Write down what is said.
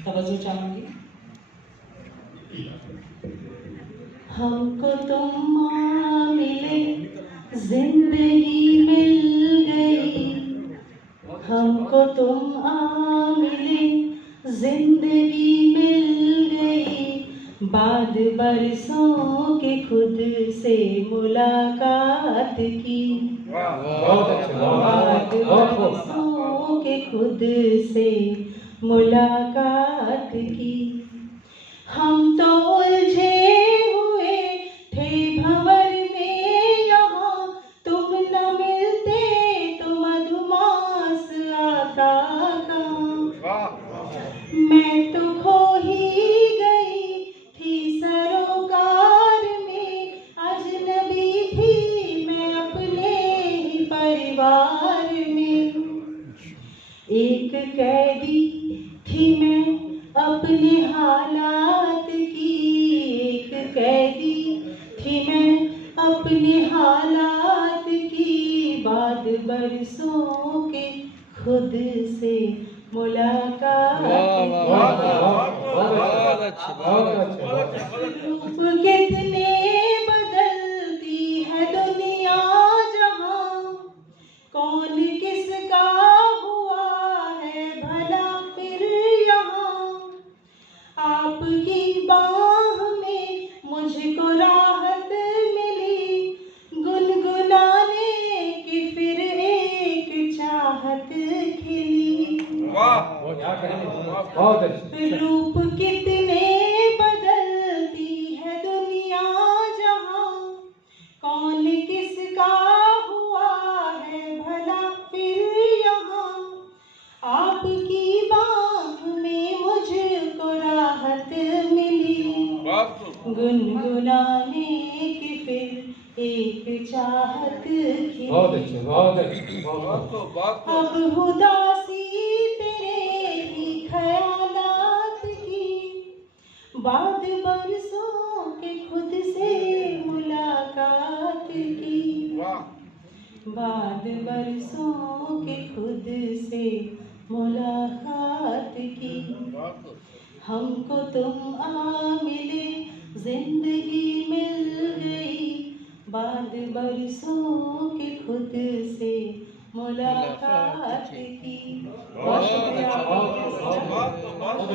तवज्जो चाहूंगी। हमको तुम मिले, जिंदगी मिल गई। हमको तुम मिले, जिंदगी मिल गई। बाद बरसों के खुद से मुलाकात की। बाद बरसों के खुद से मुलाकात की। हम तो उलझे हुए थे भंवर में, यहाँ तुम न मिलते तो मधुमास आता कहाँ। मैं तो खो ही गई थी सरोकार में, अजनबी थी मैं अपने ही परिवार में। एक कैदी थी मैं अपने हालात की। एक कैदी थी मैं अपने हालात की। बाद बरसों के खुद से मुलाकात। रूप कितने बदलती है दुनिया जहां, कौन किसका हुआ है भला फिर यहाँ। आपकी बाह में मुझको राहत मिली, गुनगुनाने की फिर एक चाहत खिली। रूप कितने बदलती है दुनिया जहां, कौन किसका हुआ है भला फिर यहाँ। आपकी बाह में मुझको राहत मिली, गुनगुनाने की फिर एक चाहत खिली। अब उदासी तेरे ही ख्यालात की। बाद बरसों के खुद से मुलाकात की। बाद बरसों के खुद से मुलाकात की। हमको तुम मिले, जिंदगी मिल गई। बाद बरसों के खुद से मुलाकात की। बहुत शुक्रिया।